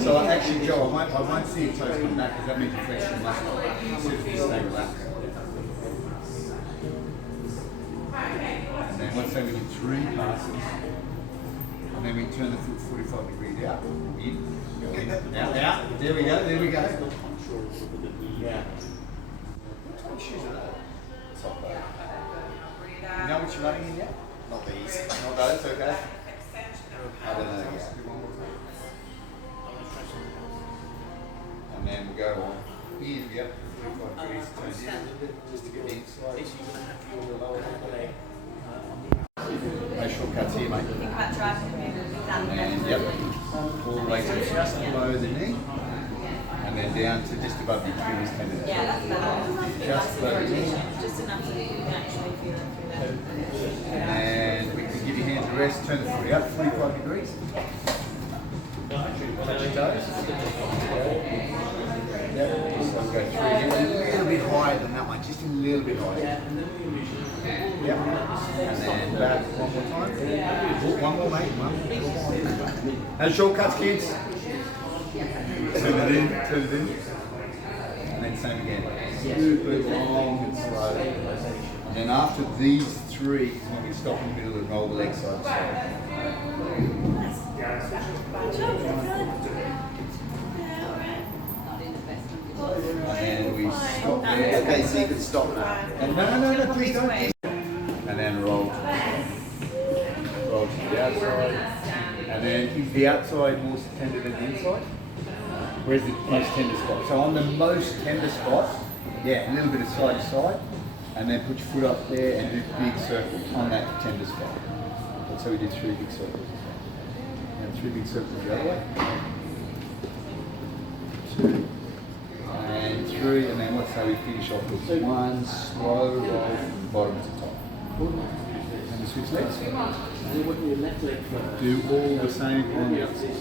So actually, Joe, I won't see your toes come back because that means you flex your muscle. So if you stay relaxed. And then let's say we do 3 passes. And then we turn the foot 45 degrees out. In, go in, out. There we go, there we go. Yeah. What shoes are those? You know what you're running in yet? Not these. Not those, okay. I don't know yet. And then we'll go on. Here we go. 45 degrees, turn in, just to get the inside. No shortcuts here, mate. And yep, all the way to just below the knee. And then down to just above the Achilles tendon. Yeah, that's better. Just below the knee. Just enough so that you can actually feel it through that. And we can give your hands a rest, turn the foot out 45 degrees. Touch your toes. Yep, just go through again. A little bit higher than that one, just a little bit higher. Yep. And then back one more time. One more, mate. One more. No shortcuts, kids. Turn it in, turn it in. And then same again. Super long and slow. And then after these 3 is when we stop in the middle and roll the legs side to side. And we stop there. Okay, so you can stop now. And no, please don't. And then roll to the outside. And then is the outside more tender than the inside? Where's the most tender spot? So on the most tender spot, yeah, a little bit of side to side. And then put your foot up there and do big circles on that tender spot. That's how we do 3 big circles. And 3 big circles the other way. 2 and 3, and then let's say we finish off with 1 slow roll from bottom to top. And we switch legs. Do all the same on the outside.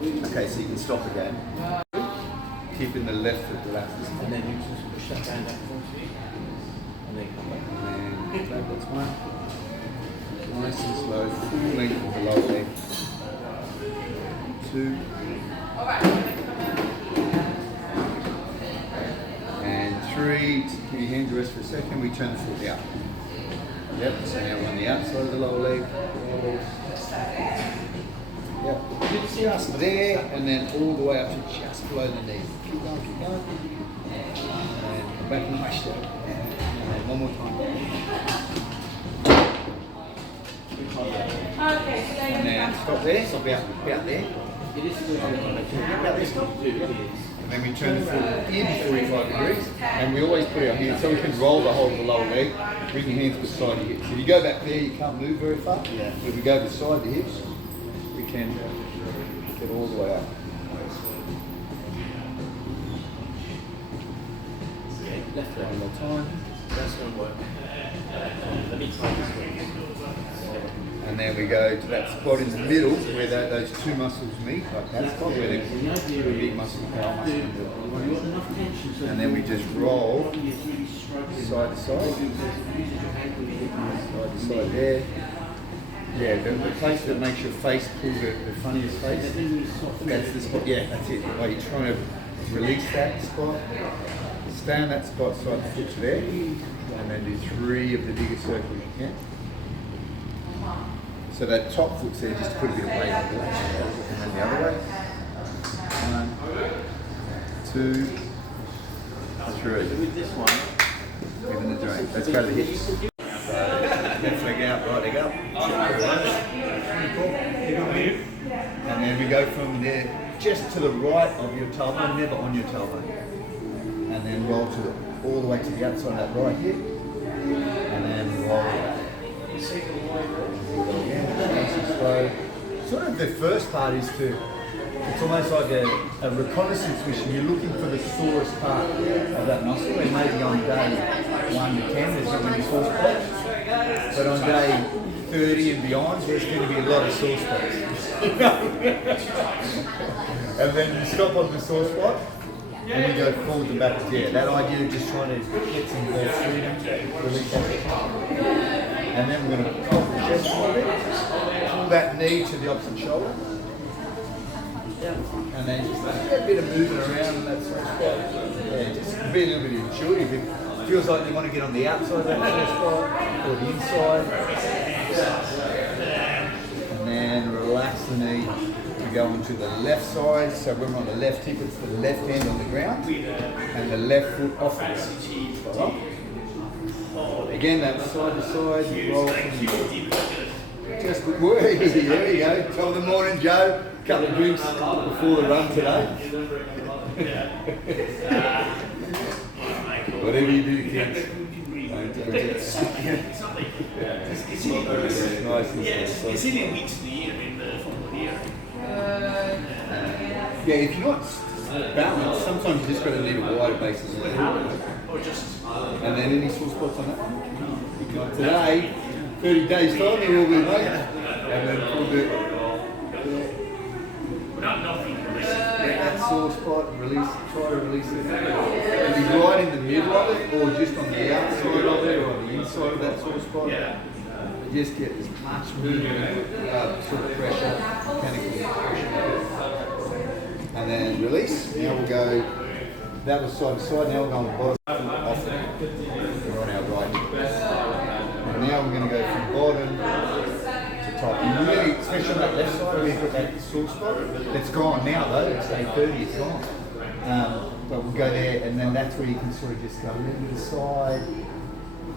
Okay, so you can stop again. Keeping the left foot relaxed. And then you just push that down back towards you. And then come back. And then that's 1. Nice and slow, full length of the lower leg. 2. And 3. Give your hands a rest for a second. We turn the foot out. Yep. So now we're on the outside of the lower leg. Yep. Just there, and then all the way up to just below the knee. Keep going, keep going. And come back and push that. And one more time. And then stop there, stop about there. About there, stop. And then we turn the foot in 45 degrees. And we always put our hands, so we can roll the whole of the lower leg. Bring your hands beside your hips. If you go back there, you can't move very far. Yeah. But if we go beside the hips, we can get all the way up. Left leg. One more time. That's going to work. Let me try this one. And then we go to that spot in the middle where those 2 muscles meet, like that spot where the big muscle, power muscle. And then we just roll side to side. Side to side there. Yeah, the place that makes your face pull the funniest face, that's the spot. Yeah, that's it. Like you're trying to release that spot. Stay on that spot so the foot's there. And then do 3 of the biggest circles you can. So that top foot's there just to put a bit of weight on it. And then the other way. 1, 2, 3. With this one, Even the joint. Let's go to the hips. Left leg out, right leg up. And then we go from there just to the right of your tailbone, never on your tailbone. And then roll all the way to the outside of that right hip. And then roll back. Slow. Sort of the first part is it's almost like a reconnaissance mission. You're looking for the sorest part of that muscle, and maybe on day 1 to 10 there's not many sore spots, but on day 30 and beyond there's going to be a lot of sore spots. And then you stop on the sore spot and you go forward and backwards. Yeah, that idea of just trying to get some more freedom, release that. And then we're going to pop the chest a little bit, pull that knee to the opposite shoulder. And then just a bit of moving around and that sort of spot. Yeah, just be a little bit intuitive. It feels like you want to get on the outside of that sort of spot or the inside. And then relax the knee to go onto the left side. So when we're on the left hip, it's the left hand on the ground and the left foot off it. Again, that side to side, roll from just good work. There you go. Top of the morning, Joe. Couple of drinks before the run today. Whatever you do, kids. It's in a week's year in the football year. Yeah, if you're not balanced, sometimes you just got to need a wider basis. Or just And then any sore spots on that one? Today, 30 days time, you're all good, mate. And then we'll do not nothing. that sore spot, release, try to release it. It'll be right in the middle of it, or just on the outside of it, or on the inside of that sore spot. Just get as much movement, sort of pressure, mechanical pressure. And then release. Now we'll go, that was side to side, now we'll go on the bottom, off it. We're on our right. And now we're going to go from bottom to top. And really, especially on that left side, where you've got that sore spot, it's gone now though, it's 8:30, it's gone. But we'll go there, and then that's where you can sort of just go a little bit aside,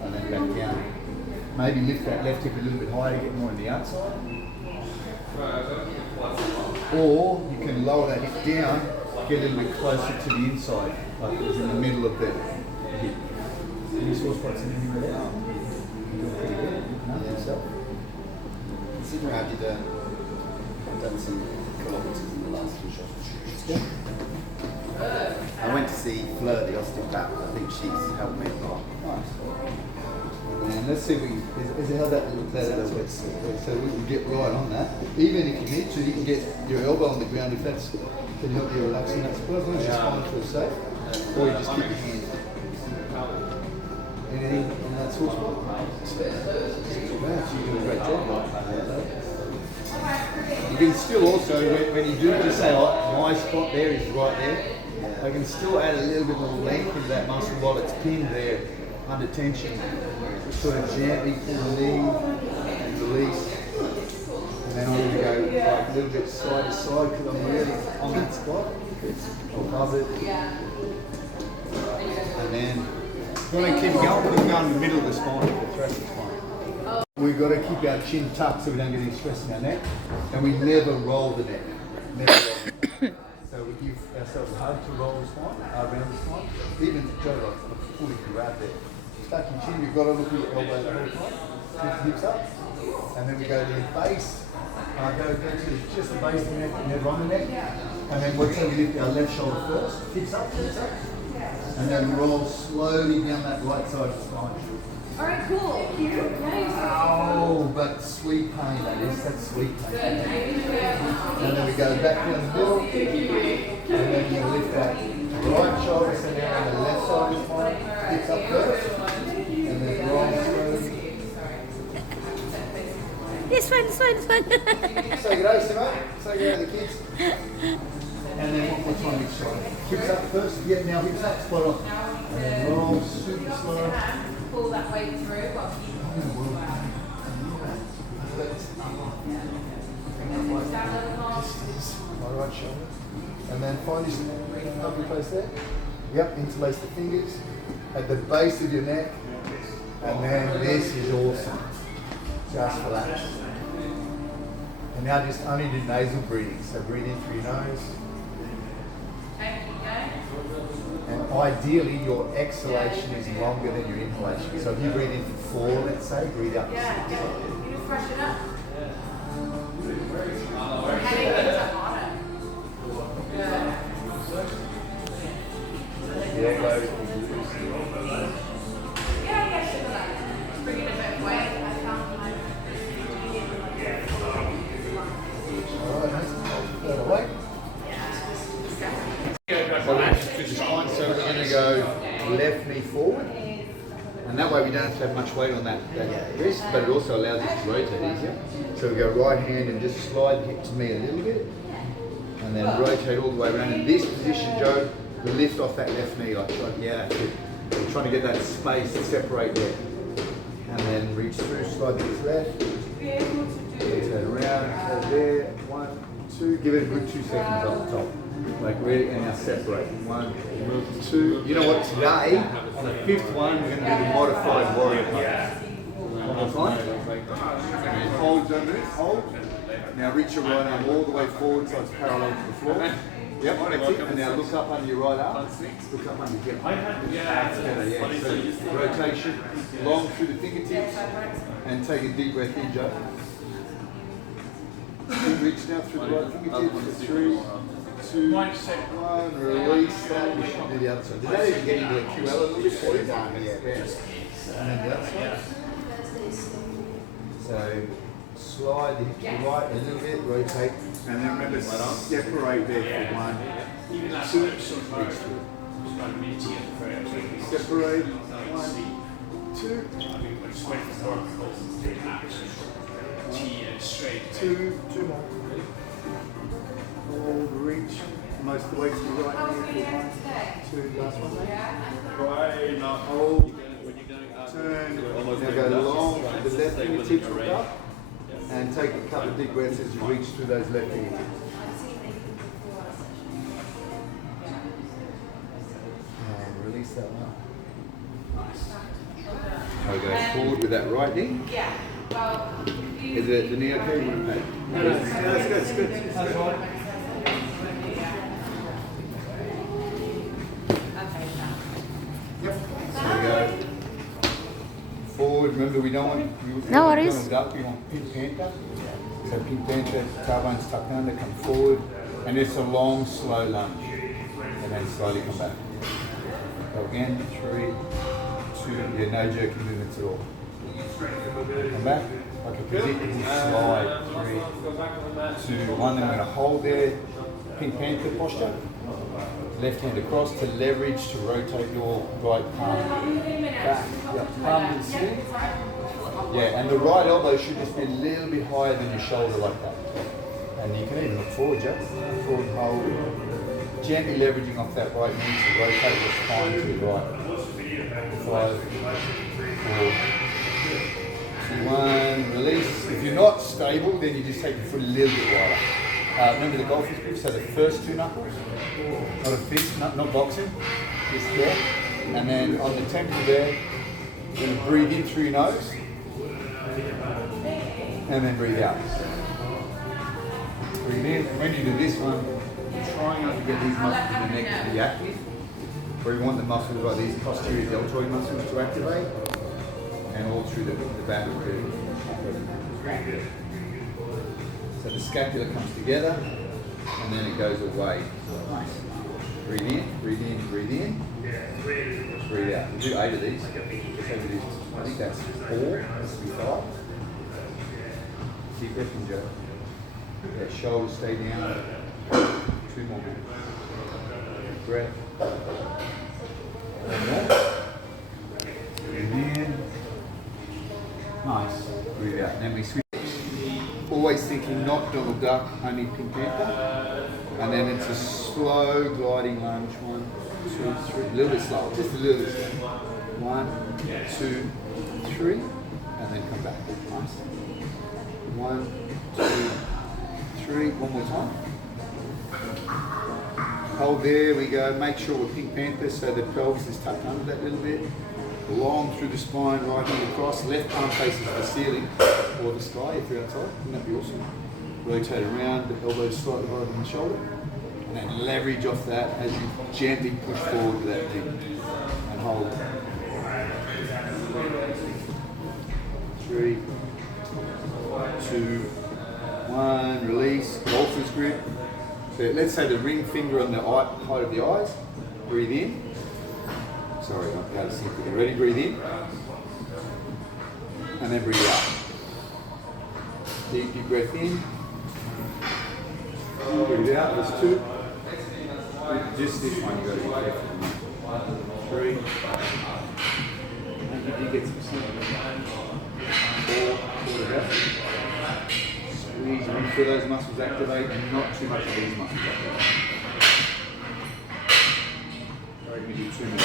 and then back down. Maybe lift that left hip a little bit higher to get more on the outside. Or you can lower that hip down, get a little bit closer to the inside, like it was in the middle of the hip. Any sore spots in anywhere there? You're doing pretty good. Looking after yourself. Considering I did, I've done some kilometres in the last few shots. Yeah. I went to see Fleur, the osteopath. I think she's helped me a lot. Nice. And let's see if we can, is how that out so we can get right on that. Even if you need to, you can get your elbow on the ground if that's can help you relax in that spot, as long as your spine feels safe. Or you just keep your hand. Anything in that sore spot? You're doing a great job. You can still also, when you do just say, oh, my spot there is right there, I can still add a little bit more length into that muscle while it's pinned there under tension. Sort of gently pull the knee and release. And then I'm going to go like a little bit side to side because I'm really on that spot. Above it. And then you want to keep going, we're going in the middle of the spine, the thoracic spine. We've got to keep our chin tucked so we don't get any stress in our neck. And we never roll the neck. Never roll the neck. So we give ourselves a hug to roll the spine, around the spine. Even to go like fully grab there. Tuck your chin, you've got to look at your elbow the whole time. Lift the hips up. And then we go to the base. Go to just the base of the neck and never on the neck. And then we lift our left shoulder first. Hips up, hips up. And then roll slowly down that right side of the spine. Alright, cool. Oh, but sweet pain, that is. That's sweet pain. And then we go back down the middle. And then you lift that right shoulder, so now on the left side of the spine. Hips up first. And then roll slowly. It's fine, it's fine, it's fine. Say good day, Simone. Say good day to the kids. And then one more time each side. Hips up first. Yeah, now hips up, spot on. And then roll super slow. Pull that weight through while My right shoulder. And then find this lovely place there. Yep, interlace the fingers at the base of your neck. And then this is awesome. Just relax. And now just only do nasal breathing. So breathe in through your nose. And ideally your exhalation is longer than your inhalation. So if you breathe in for 4, let's say, breathe out for 6. you just freshen up. Heading into autumn. Yeah, go. Bring it a bit away. Alright, nice. Away. So we're going to go left knee forward, and that way we don't have to have much weight on that wrist, but it also allows us to rotate easier. So we go right hand and just slide the hip to me a little bit, And then rotate all the way around. In this position, Joe, lift off that left knee, like, yeah, that's it. We're trying to get that space to separate there. And then reach through, slide to the left. Rotate around, hold there. 1, 2, give it a good 2 seconds up the top. Like really, and now separate. 1, 2. You know what, today, on the 5th one, we're going to do the modified warrior pose. One more time. Hold, don't move, hold. Now reach your right arm all the way forward so it's parallel to the floor. Yep, that's it. And now look up under your right arm. Look up under your that's better, yeah. So rotation, long through the fingertips, and take a deep breath in, Joe. Reach now through the right fingertips. 3, 2, 1. Release that. We should do the other side. Did that even get into the QL a little bit? Yeah. And then the other side. So slide the hip to the right a little bit, rotate, and then remember separate there for 1, 2, reach through. Separate, 1, 2, 2 more. Hold, reach, most of the way to the right knee for 1, 2, last one. Hold, turn, now go long, the left fingertips look up, and take a couple of deep breaths as you reach through those left fingertips. And release that one. Nice. Now we go forward with that right knee. Yeah. Well, Is it the knee okay? No, that's good, it's good. That's right. Yep. So we go forward. Remember, we don't want No worries. duck. We want pink panther. So pink panther, tailbone's tucked under, come forward, and it's a long, slow lunge, and then slowly come back. Go again. 3, 2. Yeah, no jerky movements at all. Come back. Like a predictable slide. 3, 2, 1. Then we're going to hold there. Pink panther posture. Left hand across to leverage to rotate your right palm back. Yep, palm to the ceiling. Yeah, and the right elbow should just be a little bit higher than your shoulder like that. And you can even look forward, Jack. Forward, hold. Gently leveraging off that right knee to rotate your spine to the right. 5, 4, 2, 1. Release. If you're not stable, then you just take your foot a little bit wider. Remember the golfer's grip, so the first 2 knuckles, not a fist, not boxing, just there. And then on the temple there, you're going to breathe in through your nose, and then breathe out. Breathe in. When you do this one, try not to get these muscles in the neck to be active, where we want the muscles like these posterior deltoid muscles to activate, and all through the back of the body. So the scapula comes together, and then it goes away. Nice. Breathe in, breathe in, breathe in. Breathe out. We'll do 8 of these. I think that's 4, that's 5. Keep breathing, Joe. Yeah, shoulders stay down. 2 more minutes. Breath. 1 more. Breathe in. Nice. Breathe out. And then we switch. Always thinking not double duck, only pink panther. And then it's a slow gliding lunge. 1, 2, 3. A little bit slower, just a little bit slower. 1, 2, 3. And then come back. Nice. 1, 2, 3. One more time. Hold there, we go. Make sure we're pink panther so the pelvis is tucked under that little bit. Long through the spine, right hand across, left palm faces the ceiling or the sky if you're outside. Wouldn't that be awesome? Rotate around, the elbows slightly higher than the shoulder. And then leverage off that as you gently push forward to that thing. And hold. 3, 2, 1. Release. Golfer's grip. So let's say the ring finger on the height of the eyes. Breathe in. Sorry, I'm out of sync. Ready? Breathe in. And then breathe out. Deep breath in. Breathe out. That's 2. Just this one, you've got to be careful. 3. And you get some sleep. 4. Squeeze your and feel those muscles activate and not too much of these muscles activate. All right, we do 2 minutes.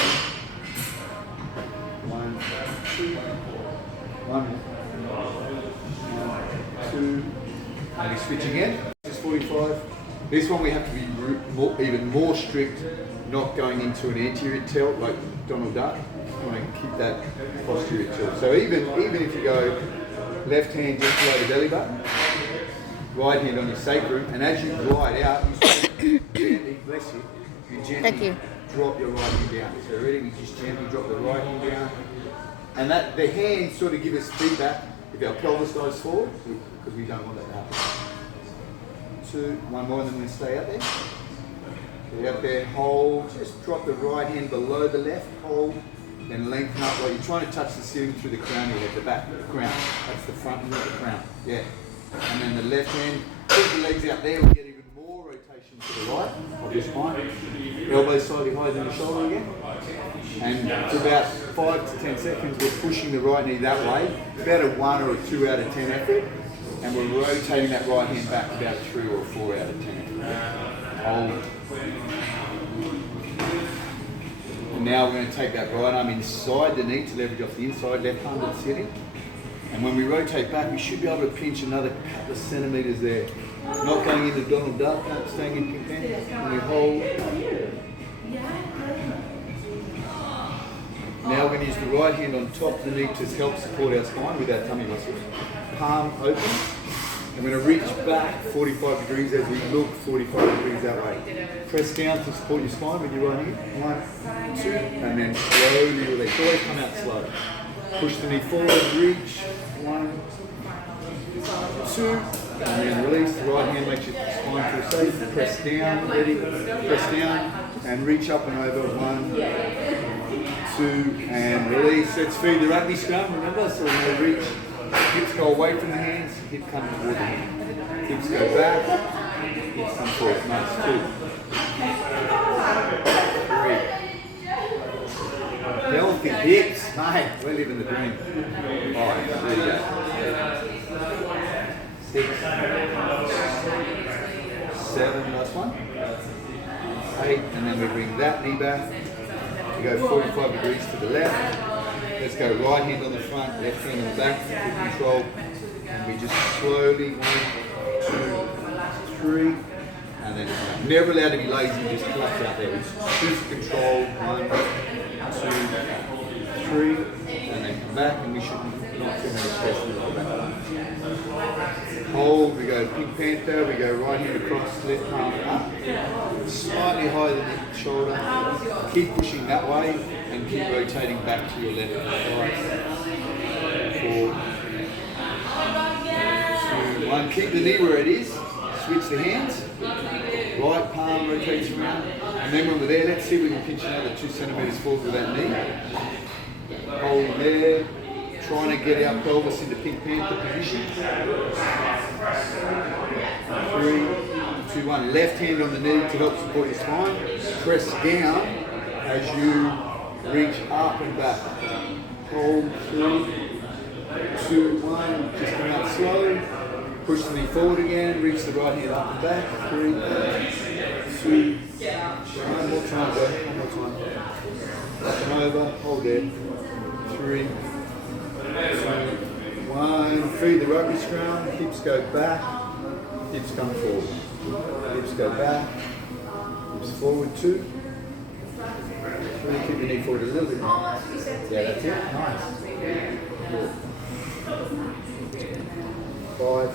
1, 2, 1 more. 1, 2, and we switch again. This is 45. This one we have to be even more strict, not going into an anterior tilt like Donald Duck. You want to keep that posterior tilt. So even if you go left hand just below the belly button, right hand on your sacrum, and as you glide out, you gently, bless you, you gently drop your right hand down. So ready, we just gently drop the right hand down. And that the hands sort of give us feedback if our pelvis goes forward, because we don't want that to happen. 2, 1 more, and then we're going to stay out there. Stay out there, hold, just drop the right hand below the left, hold, then lengthen up like you're trying to touch the ceiling through the crown of your head, the back, the crown. That's the front, not the crown. Yeah. And then the left hand, put the legs out there, we get even more rotation to the right of your spine. Elbows slightly higher than the shoulder again. And for about 5 to 10 seconds, we're pushing the right knee that way, about a 1 or a 2 out of 10 effort. And we're rotating that right hand back about a 3 or a 4 out of 10 effort. Hold. And now we're going to take that right arm inside the knee to leverage off the inside, left arm to the ceiling. And when we rotate back, we should be able to pinch another couple of centimetres there. Not going into Donald Duck, staying in pink pen. And we hold. Now we're going to use the right hand on top of the knee to help support our spine with our tummy muscles. Palm open. And we're going to reach back 45 degrees as we look 45 degrees that way. Press down to support your spine with your right hand. 1, 2, and then slowly release. Always come out slow. Push the knee forward, reach. 1, 2, and then release. The right hand makes your spine feel safe. Press down, ready. Press down and reach up and over. 1, 2, and release. Let's feed the rugby scrum, remember? So we're going to reach. Hips go away from the hands, hip come toward the hand. Hips go back, hips come forward. Nice. 2, 3. Healthy hips, mate. We're living the dream. 5. There you go. 6. 7. Last one. 8. And then we bring that knee back. We go 45 degrees to the left. Let's go right hand on the front, left hand on the back, full control. And we just slowly, 1, 2, 3, and then never allowed to be lazy, just collapse out there. Just control, 1, 2, 3, and then come back, and we should not too many stress in the lower back. Hold, we go Pink Panther, we go right hand across, left palm up, slightly higher than the shoulder. Keep pushing that way and keep rotating back to your left. 5, 4, 2, 1. Keep the knee where it is. Switch the hands. Right palm rotates around. And then when we're there, let's see if we can pinch another 2 centimetres forward with that knee. Hold there. Trying to get our pelvis into Pink Panther position. 3, 2, 1. Left hand on the knee to help support your spine. Press down as you reach up and back. Hold. 3, 2, 1. Just come out slow. Push the knee forward again. Reach the right hand up and back. 3, 2. One more time, bro. One more time. Up and over. Hold there. 3, 2, 1. Feed the rugby scrum. Hips go back. Hips come forward. Hips go back. Hips forward. 2. 3. Keep the knee forward a little bit more. Yeah, that's it. Nice. 4, 5,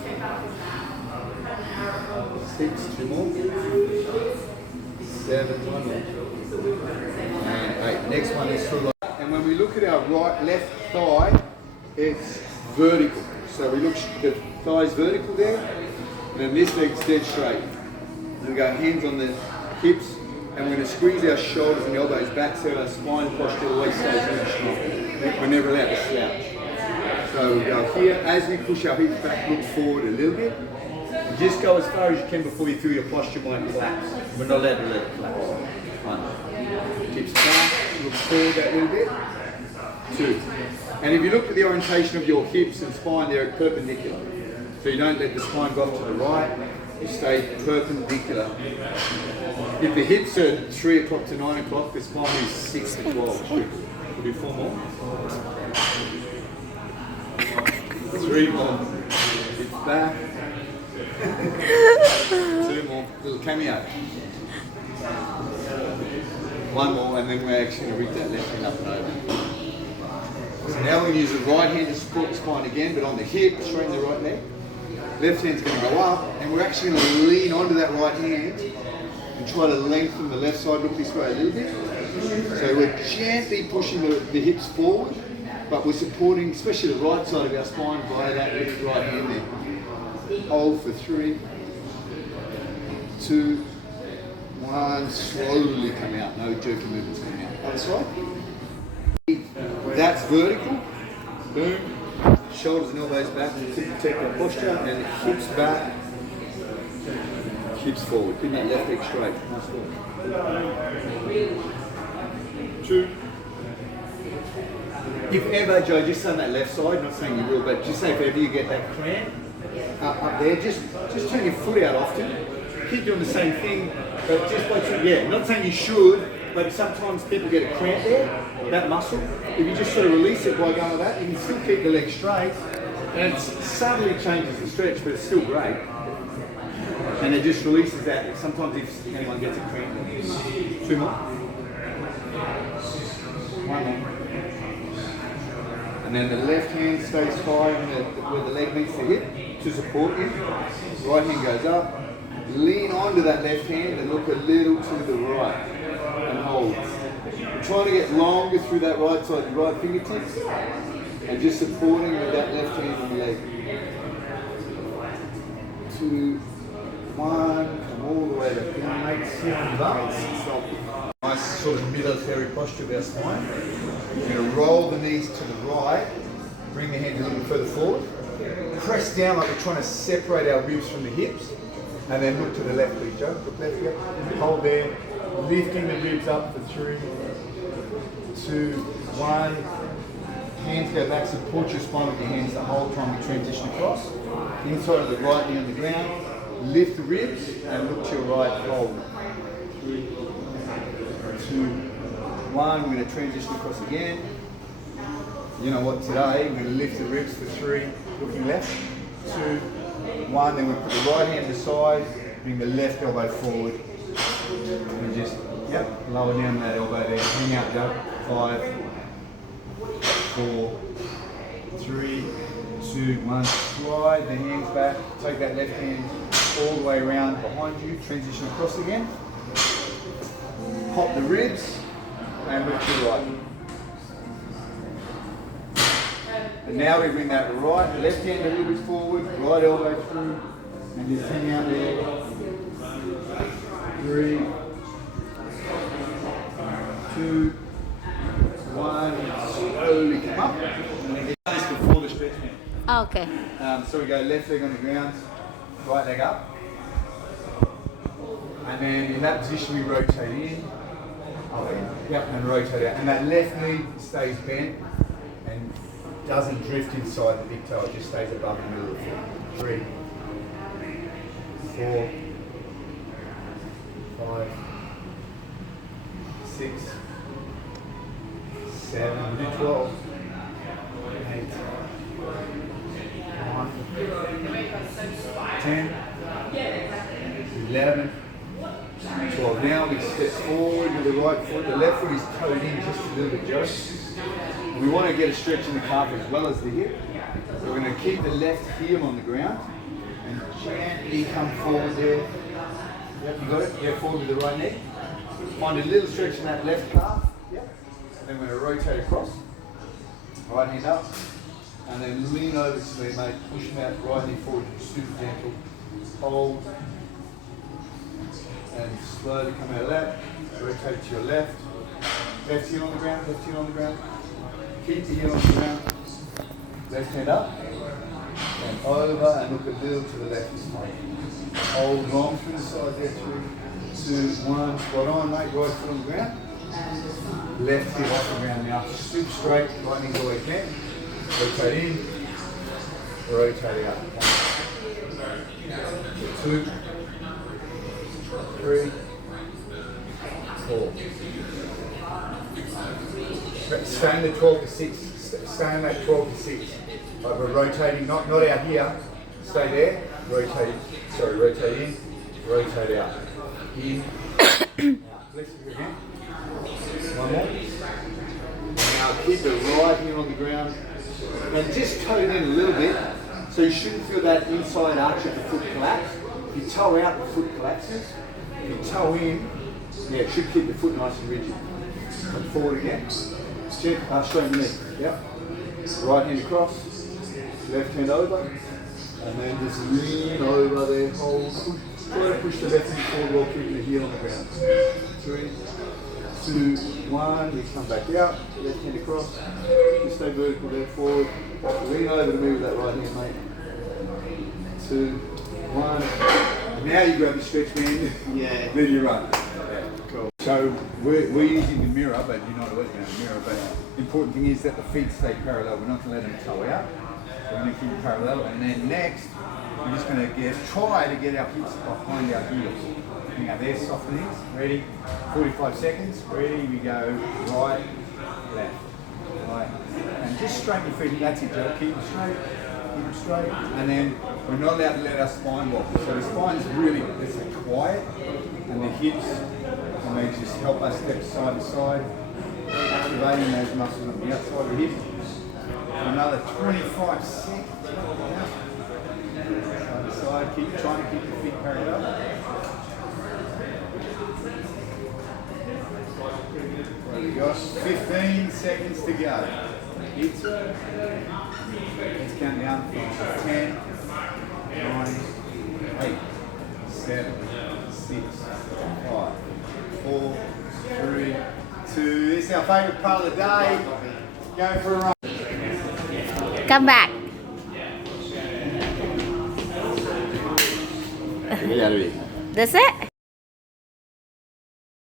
6. 2 more. 7. 1 more. And 8. Next one is through. And when we look at our left thigh, it's vertical. So we look, the thigh's vertical there, and then this leg's dead straight. And we go hands on the hips, and we're going to squeeze our shoulders and elbows back so our spine posture always stays really strong. We're never allowed to slouch. So we go here, as we push our hips back, look forward a little bit. And just go as far as you can before you feel your posture might collapse. We're not allowed to let it collapse. 1. Hips back, look forward that little bit. 2. And if you look at the orientation of your hips and spine, they're perpendicular. So you don't let the spine go off to the right, you stay perpendicular. If the hips are 3 o'clock to 9 o'clock, the spine is 6 to 12. We'll do 4 more. 3 more. Hips back. 2 more. Little cameo. 1 more, and then we're actually going to reach that left hand up and over. So now we're going to use the right hand to support the spine again, but on the hip, straighten the right leg. Left hand's going to go up, and we're actually going to lean onto that right hand and try to lengthen the left side. Look this way a little bit. So we're gently pushing the hips forward, but we're supporting, especially the right side of our spine, via that left right hand there. Hold for 3, 2, 1. Slowly come out. No jerky movements coming out. Other side. That's vertical. Boom. Shoulders and elbows back to protect our posture, and hips back, hips forward. Keep that left leg straight. Nice work. 2. If ever, Joe, just on that left side, not saying you will, but just say if ever you get that cramp up there, just turn your foot out often. Keep doing the same thing, but just by not saying you should, but sometimes people get a cramp there, that muscle. If you just sort of release it by going like that, you can still keep the leg straight, and it subtly changes the stretch, but it's still great. And it just releases that. Sometimes if anyone gets a cramp, 2 more. 1 more. And then the left hand stays high on where the leg meets the hip to support you. Right hand goes up. Lean onto that left hand and look a little to the right and hold. We're trying to get longer through that right side, the right fingertips, and just supporting with that left hand on the leg. 2, 1, come all the way back down, mate. Sit on the butt. Nice sort of military posture of our spine. We're going to roll the knees to the right, bring the hands a little bit further forward, press down like we're trying to separate our ribs from the hips. And then look to the left, please, Joe. Look left here. Hold there. Lifting the ribs up for 3, 2, 1. Hands go back. Support your spine with your hands the whole time we transition across. Inside of the right knee on the ground. Lift the ribs and look to your right. Hold. 3, 2, 1. We're going to transition across again. You know what? Today we're going to lift the ribs for 3. Looking left. 2, 1, then we put the right hand aside, bring the left elbow forward, and just, lower down that elbow there. Hang out, Joe. 5, 4, 3, 2, 1. Slide the hands back, take that left hand all the way around behind you, transition across again. Pop the ribs, and look to the right. And now we bring that left hand a little bit forward, right elbow through, and just hang out there. 3, 2, 1. Slowly come up. And then get this before the stretch now. Okay. So we go left leg on the ground, right leg up. And then in that position we rotate in, and rotate out. And that left knee stays bent and doesn't drift inside the big toe, it just stays above the middle of the foot. 3, 4, 5, 6, 7, do 12, 8, 9, 10, 11, 12. Now we step forward with the right foot, the left foot is toed in just a little bit, Joe. We want to get a stretch in the calf as well as the hip. So we're going to keep the left heel on the ground and gently come forward there. Yep, you got it? Yeah, forward with the right knee. Find a little stretch in that left calf. Yep. And then we're going to rotate across. Right hand up. And then lean over to me, mate. Push that right knee forward, super gentle. Hold. And slowly come out of that. Rotate to your left. Left heel on the ground, left heel on the ground. Keep the heel on the ground. Left hand up. And over and look a little to the left this time. Hold long through the side there. 3, 2, 1. Spot on, mate. Right foot on the ground. Left hip off the ground now. Super straight. Right knee all the way down. Rotate in. rotate out. 2, 3, 4. Staying at 12 to 6. Staying at 12 to 6. Like we're rotating, not out here. Stay there. Rotate. Sorry, rotate in. Rotate out. In. Let's do it again. One more. Now keep it right here on the ground. And just toe it in a little bit. So you shouldn't feel that inside arch of the foot collapse. If you toe out, the foot collapses. If you toe in, yeah, it should keep the foot nice and rigid. Come forward again. Straighten the knee. Yep. Right hand across. Left hand over. And then just lean over there. Hold. Try to push the left hand forward while keeping the heel on the ground. 3, 2, 1. You come back out. Left hand across. You stay vertical there forward. Lean over to me with that right hand, mate. 2, 1. And now you grab the stretch band. Yeah. Then you run. Yeah, cool. So we're using the mirror, but you're not working on the mirror. But the important thing is that the feet stay parallel. We're not going to let them toe out. We're going to keep it parallel. And then next, we're just going to try to get our hips behind our heels. Bring our there, soften these. Ready? 45 seconds. Ready? We go right, left, right. And just straighten your feet. That's it, Joe. Keep them straight. Keep them straight. And then we're not allowed to let our spine wobble. So the spine is really, it's quiet. And the hips, and they just help us step side to side. Activating those muscles on the outside of the hip. For another 25 seconds. Side to side. Keep trying to keep your feet parallel. There we go. 15 seconds to go. Let's count down from 10, 9, 8, 7, 6, 5, 4, 3, 2. This is our favourite part of the day. Go for a run. Come back. Get out of here. That's it.